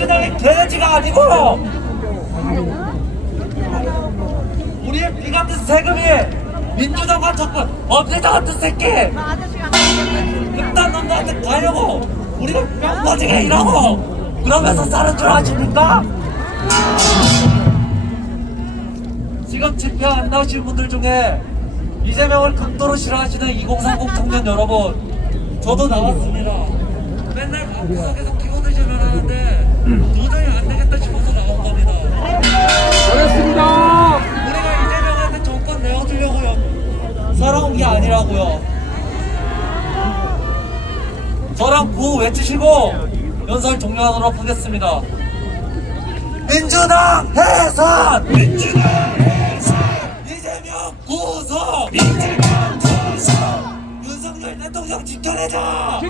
민주당이 돼지가 아니고 우리의 피 같은 세금이 민주당과 정부 범죄자 같은 새끼 극단 놈들한테 가려고 우리가 뼈거지게 일하고 그러면서 사는 줄 아십니까? 지금 집회 안 나오신 분들 중에 이재명을 극도로 싫어하시는 2030 청년 여러분, 저도 나왔습니다. 맨날 방구석에서 키워드질을 하는데 도저히 안 되겠다 싶어서 나온 겁니다. 잘했습니다. 우리가 이재명한테 정권 내어주려고요 살아온 게 아니라고요. 저랑 구호 외치시고 연설 종료하도록 하겠습니다. 민주당 해산! 민주당 해산! 이재명 구속! 이재명 구속! 윤석열 대통령 지켜내자!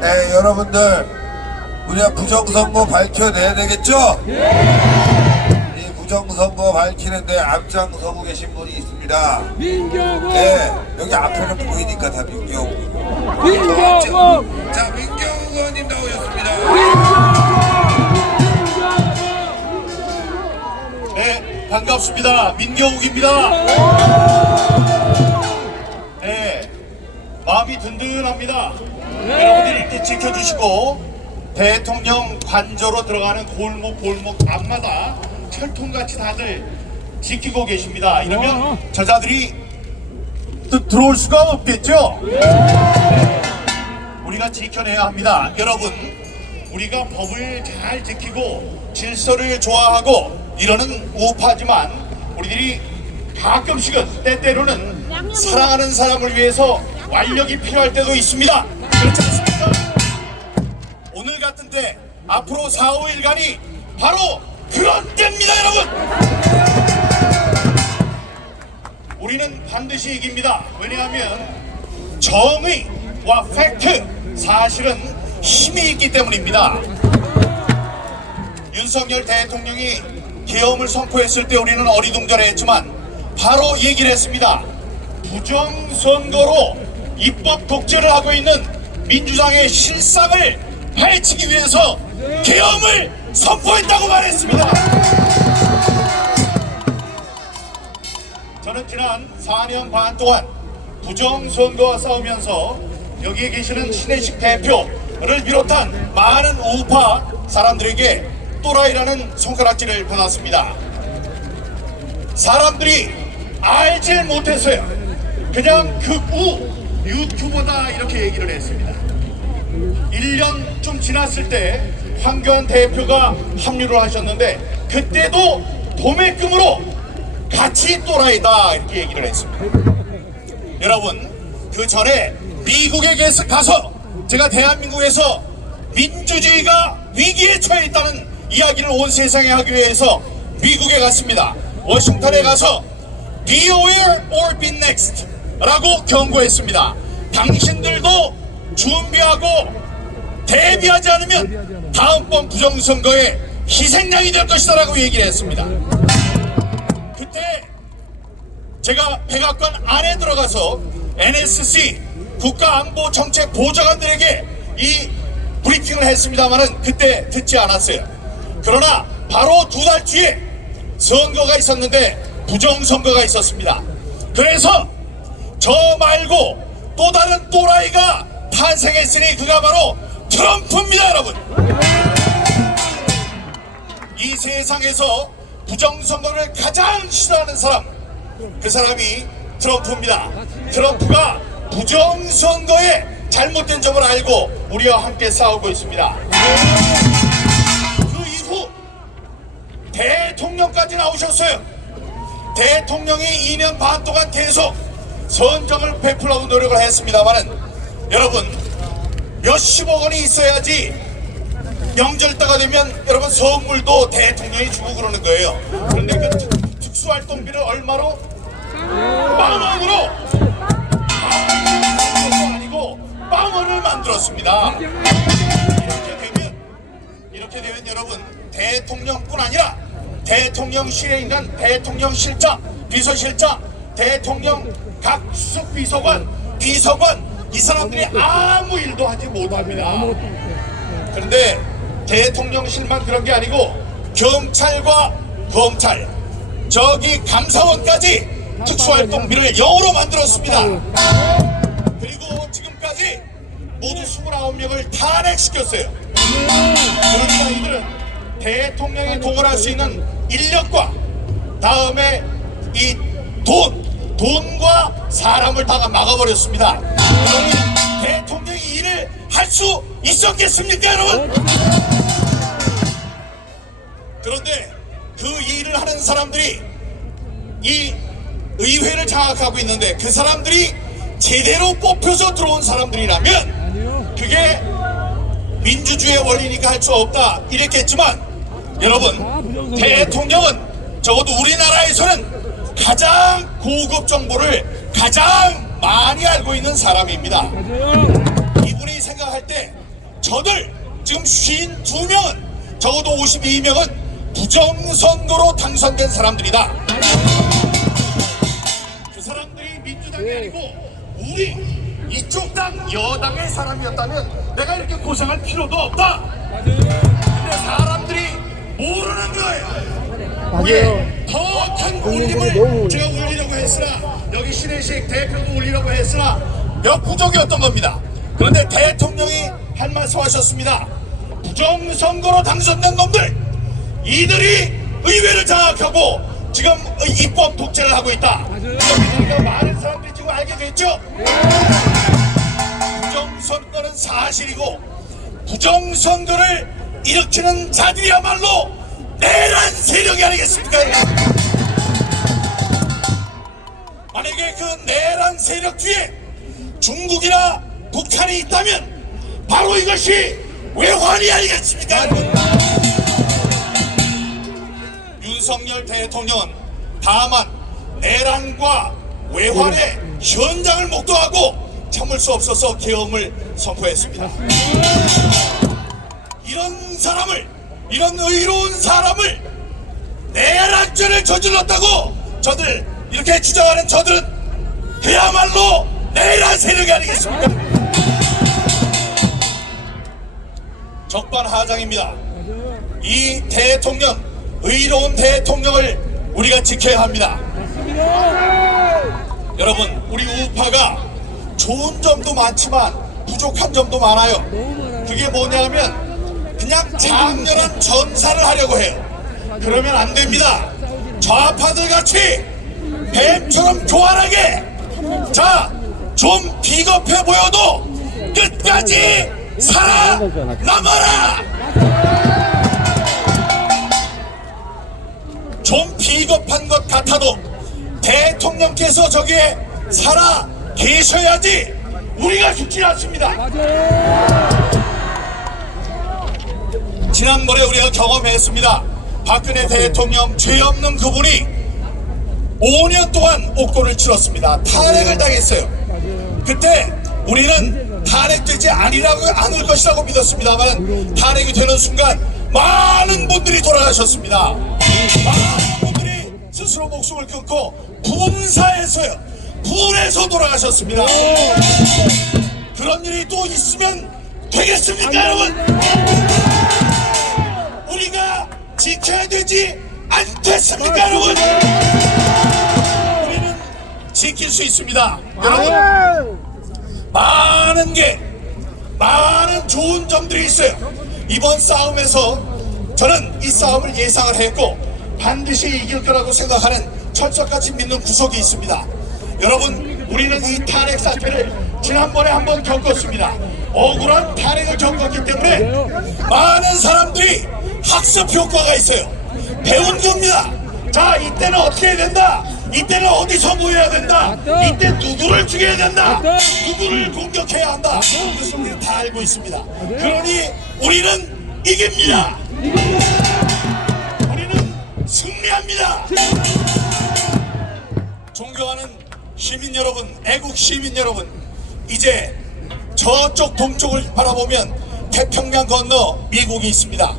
네, 여러분들 우리가 부정선거 밝혀내야 되겠죠? 이 부정선거 밝히는데 앞장서고 계신 분이 있습니다. 민경욱. 네, 여기 앞에는 보이니까 다 민경욱. 민경욱. 자, 민경욱 의원님 나오셨습니다. 네, 반갑습니다. 민경욱입니다. 네, 마음이 든든합니다. 여러분들이 이렇게 지켜주시고 대통령 관저로 들어가는 골목 앞마다 철통같이 다들 지키고 계십니다. 이러면 저자들이 또 들어올 수가 없겠죠? 우리가 지켜내야 합니다. 여러분, 우리가 법을 잘 지키고 질서를 좋아하고 이러는 우파지만 우리들이 가끔씩은 때때로는 사랑하는 사람을 위해서 완력이 필요할 때도 있습니다. 그렇지 않습니까? 오늘 같은 때 앞으로 4, 5일간이 바로 그런 때입니다, 여러분. 우리는 반드시 이깁니다. 왜냐하면 정의와 팩트, 사실은 힘이 있기 때문입니다. 윤석열 대통령이 계엄을 선포했을 때 우리는 어리둥절해했지만 바로 얘기를 했습니다. 부정선거로 입법 독재를 하고 있는 민주당의 실상을 파헤치기 위해서 계엄을 선포했다고 말했습니다. 저는 지난 4년 반 동안 부정선거와 싸우면서 여기에 계시는 신혜식 대표를 비롯한 많은 우파 사람들에게 또라이라는 손가락질을 받았습니다. 사람들이 알질 못했어요. 그냥 극우 유튜버다 이렇게 얘기를 했습니다. 1년 좀 지났을 때 황교안 대표가 합류를 하셨는데 그때도 도매금으로 같이 또라이다 이렇게 얘기를 했습니다. 여러분, 그 전에 미국에 가서 제가 대한민국에서 민주주의가 위기에 처해 있다는 이야기를 온 세상에 하기 위해서 미국에 갔습니다. 워싱턴에 가서 Beware or be next 라고 경고했습니다. 당신들도 준비하고 대비하지 않으면 다음번 부정선거에 희생양이 될 것이다 라고 얘기를 했습니다. 그때 제가 백악관 안에 들어가서 NSC 국가안보정책보좌관들에게 이 브리핑을 했습니다만은 그때 듣지 않았어요. 그러나 바로 2달 뒤에 선거가 있었는데 부정선거가 있었습니다. 그래서 저 말고 또 다른 또라이가 탄생했으니 그가 바로 트럼프입니다, 여러분. 이 세상에서 부정선거를 가장 싫어하는 사람, 그 사람이 트럼프입니다. 트럼프가 부정선거의 잘못된 점을 알고 우리와 함께 싸우고 있습니다. 그 이후 대통령까지 나오셨어요. 대통령이 2년 반 동안 계속 선정을 베풀려고 노력을 했습니다만은 여러분, 몇십억 원이 있어야지 명절 때가 되면 여러분 선물도 대통령이 주고 그러는 거예요. 그런데 그 특수활동비를 얼마로? 10,000원으로 아니고 10,000원을 만들었습니다. 이렇게 되면 여러분, 대통령뿐 아니라 대통령실에 있는 대통령실장, 비서실장, 대통령 각 수석비서관 비서관 이 사람들이 아무 일도 하지 못합니다. 그런데 대통령실만 그런 게 아니고 경찰과 검찰, 저기 감사원까지 특수활동비를 영어로 만들었습니다. 그리고 지금까지 모두 29명을 탄핵시켰어요. 그러니까 이들은 대통령이 동원할 수 있는 인력과 다음에 이 돈과 사람을 다 막아버렸습니다. 그러니 대통령이 일을 할 수 있었겠습니까, 여러분? 그런데 그 일을 하는 사람들이 이 의회를 장악하고 있는데 그 사람들이 제대로 뽑혀서 들어온 사람들이라면 그게 민주주의의 원리니까 할 수 없다 이랬겠지만, 여러분, 대통령은 적어도 우리나라에서는 가장 고급 정보를 가장 많이 알고 있는 사람입니다. 이분이 생각할 때 저들 지금 52명은, 적어도 52명은 부정선거로 당선된 사람들이다. 그 사람들이 민주당이 아니고 우리 이쪽 당 여당의 사람이었다면 내가 이렇게 고생할 필요도 없다. 근데 사람들이 모르는 거예요. 예, 더 큰 울림을 제가 울리려고 했으나, 여기 신혜식 대표도 울리려고 했으나 역부족이었던 겁니다. 그런데 대통령이 한 말씀 하셨습니다. 부정선거로 당선된 놈들, 이들이 의회를 장악하고 지금 입법 독재를 하고 있다. 우리가 많은 사람들이 지금 알게 됐죠. 부정선거는 사실이고 부정선거를 일으키는 자들이야말로 내란 세력이 아니겠습니까? 만약에 그 내란 세력 뒤에 중국이나 북한이 있다면 바로 이것이 외환이 아니겠습니까? 윤석열 대통령은 다만 내란과 외환의 현장을 목도하고 참을 수 없어서 계엄을 선포했습니다. 이런 사람을, 이런 의로운 사람을 내란죄를 저질렀다고 저들 이렇게 주장하는 저들은 그야말로 내란 세력이 아니겠습니까? 적반하장입니다. 이 대통령, 의로운 대통령을 우리가 지켜야 합니다. 여러분, 우리 우파가 좋은 점도 많지만 부족한 점도 많아요. 그게 뭐냐면 그냥 장렬한 전사를 하려고 해요. 그러면 안 됩니다. 좌파들 같이 뱀처럼 교활하게, 자, 좀 비겁해 보여도 끝까지 살아남아라! 좀 비겁한 것 같아도 대통령께서 저기에 살아 계셔야지 우리가 죽지 않습니다. 지난번에 우리가 경험했습니다. 박근혜 대통령, 죄 없는 그분이 5년 동안 옥도를 치렀습니다. 탄핵을 당했어요. 그때 우리는 탄핵되지 않을 것이라고 믿었습니다만 탄핵이 되는 순간 많은 분들이 돌아가셨습니다. 많은 분들이 스스로 목숨을 끊고 분사해서요, 불에서 돌아가셨습니다. 그런 일이 또 있으면 되겠습니까, 여러분? 우리가 지켜야 되지 않겠습니까, 여러분? 우리는 지킬 수 있습니다. 여러분, 많은 좋은 점들이 있어요. 이번 싸움에서 저는 이 싸움을 예상을 했고 반드시 이길 거라고 생각하는 철석같이 믿는 구석이 있습니다. 여러분, 우리는 이 탄핵 사태를 지난번에 한번 겪었습니다. 억울한 탄핵을 겪었기 때문에 많은 사람들이 학습 효과가 있어요. 배운 겁니다. 자, 이때는 어떻게 해야 된다, 이때는 어디서 모여야 된다, 이때 누구를 죽여야 된다, 누구를 공격해야 한다, 그것을 우리는 다 알고 있습니다. 그러니 우리는 이깁니다. 우리는 승리합니다. 존경하는 시민 여러분, 애국 시민 여러분, 이제 저쪽 동쪽을 바라보면 태평양 건너 미국이 있습니다.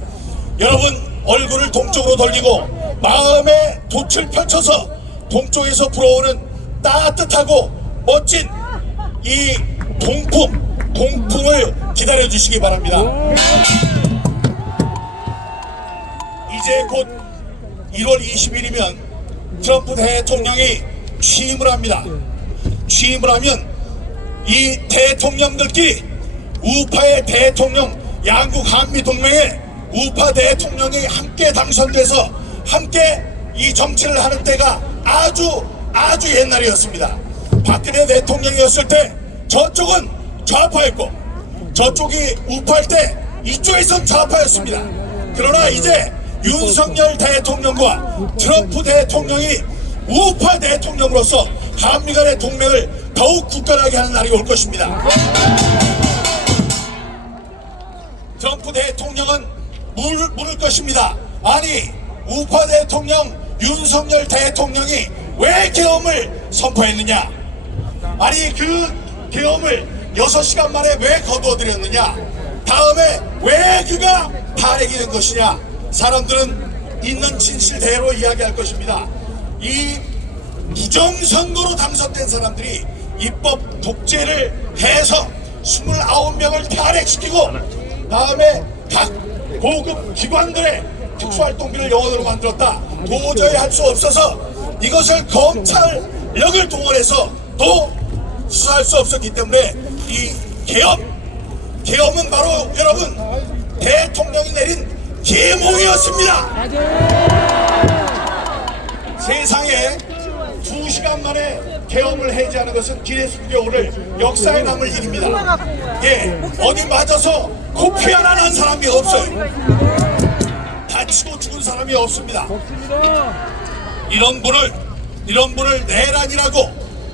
여러분, 얼굴을 동쪽으로 돌리고 마음의 돛을 펼쳐서 동쪽에서 불어오는 따뜻하고 멋진 이 동풍을 기다려 주시기 바랍니다. 이제 곧 1월 20일이면 트럼프 대통령이 취임을 합니다. 취임을 하면 이 대통령들끼리 우파의 대통령, 양국 한미 동맹의 우파 대통령이 함께 당선돼서 함께 이 정치를 하는 때가 아주 옛날이었습니다. 박근혜 대통령이었을 때 저쪽은 좌파였고 저쪽이 우파일 때 이쪽에선 좌파였습니다. 그러나 이제 윤석열 대통령과 트럼프 대통령이 우파 대통령으로서 한미 간의 동맹을 더욱 굳건하게 하는 날이 올 것입니다. 트럼프 대통령은 물을 것입니다. 아니, 우파 대통령 윤석열 대통령이 왜 계엄을 선포했느냐? 아니, 그 계엄을 6시간 만에 왜 거두어들였느냐? 다음에 왜 그가 탄핵이 된 것이냐? 사람들은 있는 진실대로 이야기할 것입니다. 이 부정선거로 당선된 사람들이 입법 독재를 해서 29명을 탄핵시키고 다음에 각 고급 기관들의 특수활동비를 영원으로 만들었다. 도저히 할 수 없어서 이것을 검찰력을 동원해서 또 수사할 수 없었기 때문에 이 계엄은 바로 여러분 대통령이 내린 계몽이었습니다. 세상에 2시간 만에 계엄을 해제하는 것은 기네스북에 오를 역사에 남을 일입니다. 예, 어디 맞아서 코피 하나 난 사람이 없어요. 다치고 죽은 사람이 없습니다. 이런 분을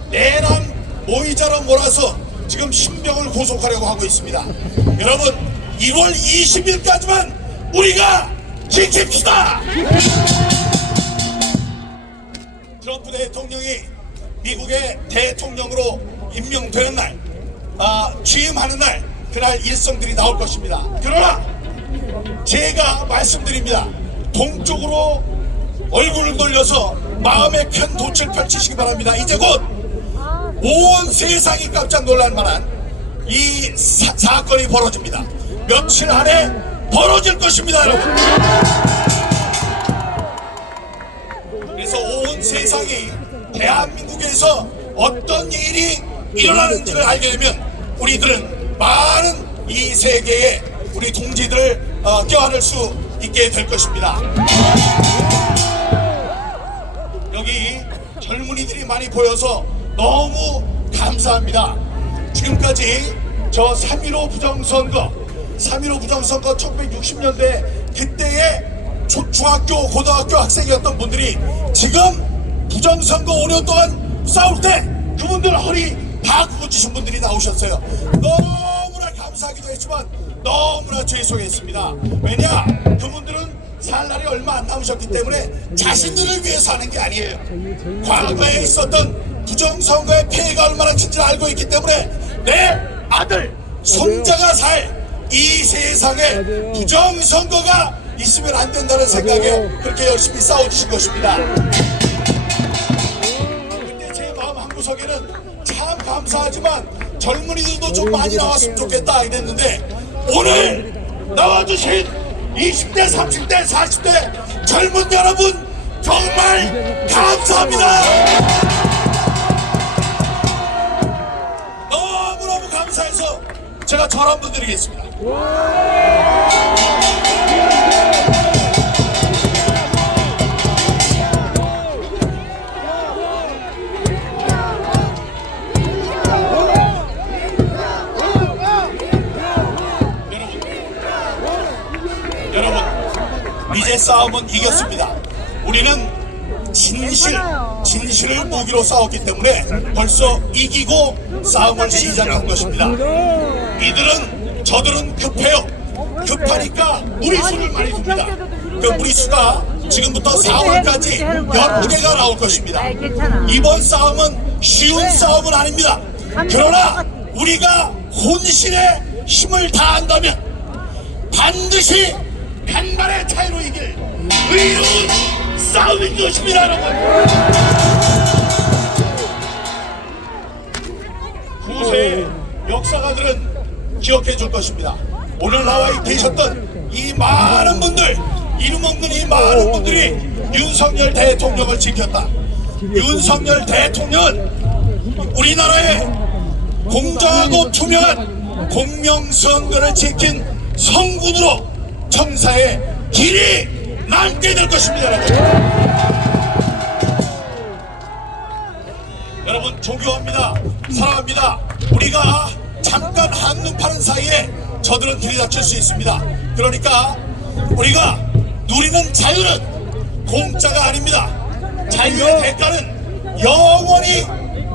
내란 모의자로 몰아서 지금 신병을 구속하려고 하고 있습니다. 여러분 1월 20일까지만 우리가 지킵시다. 트럼프 대통령이 미국의 대통령으로 임명되는 날, 취임하는 날, 그날 일성들이 나올 것입니다. 그러나 제가 말씀드립니다. 동쪽으로 얼굴을 돌려서 마음의 큰 돛을 펼치시기 바랍니다. 이제 곧 온 세상이 깜짝 놀랄 만한 이 사건이 벌어집니다. 며칠 안에 벌어질 것입니다, 여러분. 그래서 온 세상이 대한민국에서 어떤 일이 일어나는지를 알게 되면 우리들은 많은 이 세계에 우리 동지들을 껴안을 수 있게 될 것입니다. 여기 젊은이들이 많이 보여서 너무 감사합니다. 지금까지 저 3.15 부정선거 1960년대 그때의 중학교 고등학교 학생이었던 분들이 지금 부정선거 5년 동안 싸울 때 그분들 허리 다 굽어주신 분들이 나오셨어요. 너무나 감사하기도 했지만 너무나 죄송했습니다. 왜냐, 그분들은 살 날이 얼마 안 남으셨기 때문에 자신들을 위해서 하는 게 아니에요. 과거에 있었던 부정선거의 폐해가 얼마나 큰지 알고 있기 때문에 내 아들, 손자가 살 이 세상에 부정선거가 있으면 안 된다는 생각에 그렇게 열심히 싸워주신 것입니다. 근데 제 마음 한구석에는 참 감사하지만 젊은이들도 좀 많이 나왔으면 좋겠다 이랬는데 오늘 나와주신 20대, 30대, 40대 젊은 여러분 정말 감사합니다. 너무너무 감사해서 제가 절 한번 드리겠습니다. 여러분, 이제 싸움은 이겼습니다. 우리는 진실을 무기로 싸웠기 때문에 벌써 이기고 싸움을 시작한 것입니다. 저들은 급해요. 급하니까 무리수를 많이 줍니다. 그 무리수가 지금부터 4월까지 10개가 나올 것입니다. 이번 싸움은 쉬운 싸움은 아닙니다. 그러나 우리가 혼신의 힘을 다한다면 반드시 간만의 차이로 이길 의로운 싸움인 것입니다, 여러분. 이곳의 역사가들은 기억해 줄 것입니다. 오늘 나와 계셨던 이 많은 분들, 이름 없는 이 많은 분들이 윤석열 대통령을 지켰다. 윤석열 대통령은 우리나라의 공정하고 투명한 공명선거를 지킨 성군으로 청사의 길이 남게 될 것입니다. 여러분 존경합니다. 사랑합니다. 우리가 잠깐 한눈 파는 사이에 저들은 들이닥칠 수 있습니다. 그러니까 우리가 누리는 자유는 공짜가 아닙니다. 자유의 대가는 영원히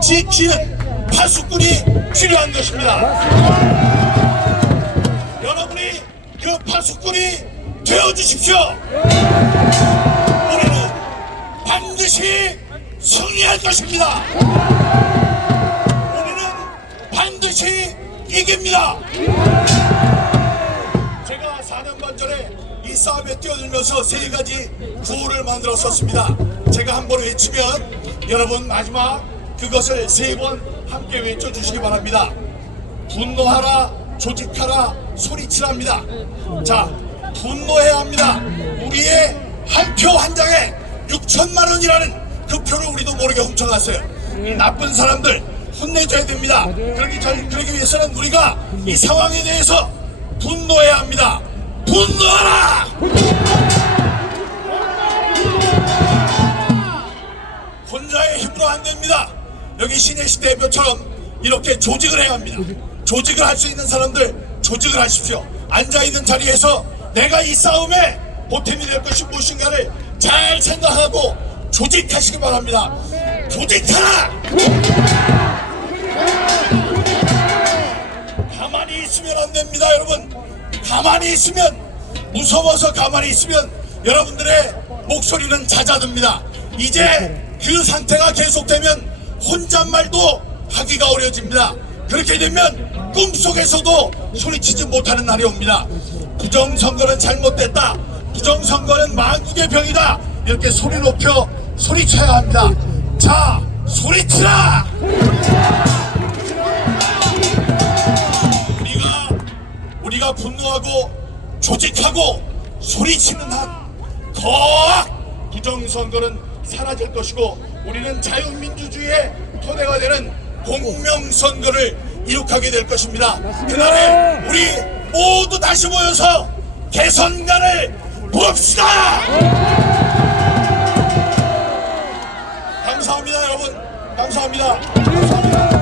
지키는 파수꾼이 필요한 것입니다. 여러분이 그 파수꾼이 되어주십시오. 우리는 반드시 승리할 것입니다. 우리는 반드시 이깁니다. 제가 4년 반 전에 이 싸움에 뛰어들면서 3가지 구호를 만들었었습니다. 제가 한 번 외치면 여러분 마지막 그것을 3번 함께 외쳐주시기 바랍니다. 분노하라, 조직하라, 소리치랍니다. 자, 분노해야 합니다. 우리의 한 표 한 장에 6천만 원이라는 그 표를 우리도 모르게 훔쳐갔어요. 이 나쁜 사람들 혼내줘야 됩니다. 그러기 위해서는 우리가 이 상황에 대해서 분노해야 합니다. 분노하라! 혼자의 힘으로 안 됩니다. 여기 신혜식 대표처럼 이렇게 조직을 해야 합니다. 조직을 할 수 있는 사람들 조직을 하십시오. 앉아있는 자리에서 내가 이 싸움에 보탬이 될 것이 무엇인가를 잘 생각하고 조직하시기 바랍니다. 조직하라! 가만히 있으면 안 됩니다, 여러분. 가만히 있으면, 무서워서 가만히 있으면 여러분들의 목소리는 잦아듭니다. 이제 그 상태가 계속되면 혼잣말도 하기가 어려워집니다. 그렇게 되면 꿈속에서도 소리치지 못하는 날이 옵니다. 부정선거는 잘못됐다. 부정선거는 만국의 병이다. 이렇게 소리 높여 소리쳐야 합니다. 자, 소리치라! 우리가 분노하고 조직하고 소리치는 한 더 부정선거는 사라질 것이고 우리는 자유민주주의의 토대가 되는 공명선거를 이룩하게 될 것입니다. 그날에 우리 모두 다시 모여서 개선관을 부읍시다! 감사합니다, 여러분. 감사합니다.